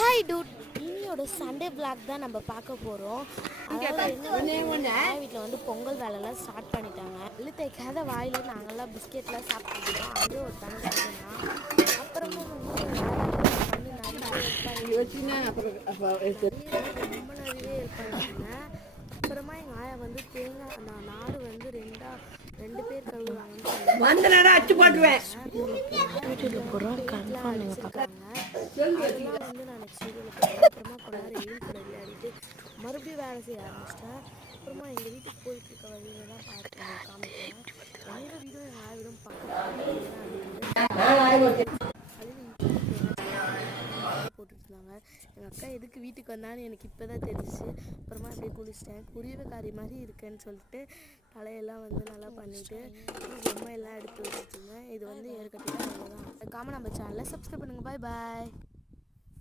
Hi dude, இனியோட Sunday black தான் நம்ம பார்க்க போகிறோம். வீட்டில் வந்து பொங்கல் வேலைலாம் ஸ்டார்ட் பண்ணிட்டாங்க. இல்லை தைக்காத வாயில் நாங்கள்லாம் பிஸ்கெட்லாம் சாப்பிட்டுருக்கோம். அங்கே ஒரு தங்க அப்புறமா வந்து ரொம்ப நிறையவே இருப்பாங்க. அப்புறமா எங்கள் ஆயா வந்து தேங்காய் நாடு வந்து ரெண்டு பேர் கழுவுவாங்கன்னு அதெல்லாம் வந்து நான் நெக்ஸ்ட் வீடியோவில் போடுறேன். அப்புறமா கொஞ்ச நேரம் எயில் கூட விளையாடிட்டு மறுபடியும் வேலை செய்ய ஆரம்பிச்சிட்டேன். அப்புறமா எங்கள் வீட்டுக்கு போயிட்டு இருக்க வழியில தான் காமிக்கிறேன். எங்கள் வீடும் எங்கள் ஆயா வீடும் போட்டுட்டு இருந்தாங்க. எங்கள் அக்கா எதுக்கு வீட்டுக்கு வந்தான்னு எனக்கு இப்போ தான் தெரிஞ்சிச்சு. அப்புறமா அப்படியே குளிச்சிட்டேன். குருவிக்காரி மாதிரி இருக்குன்னு சொல்லிட்டு தலையெல்லாம் வந்து நல்லா பண்ணிவிட்டு பொம்மையெல்லாம் எடுத்து வச்சுருந்தேன். இது வந்து ஏற்கனவே அவ்வளோதான். அதுக்காக நம்ம சேனலை சப்ஸ்கிரைப் பண்ணுங்கள். பாய் பாய்.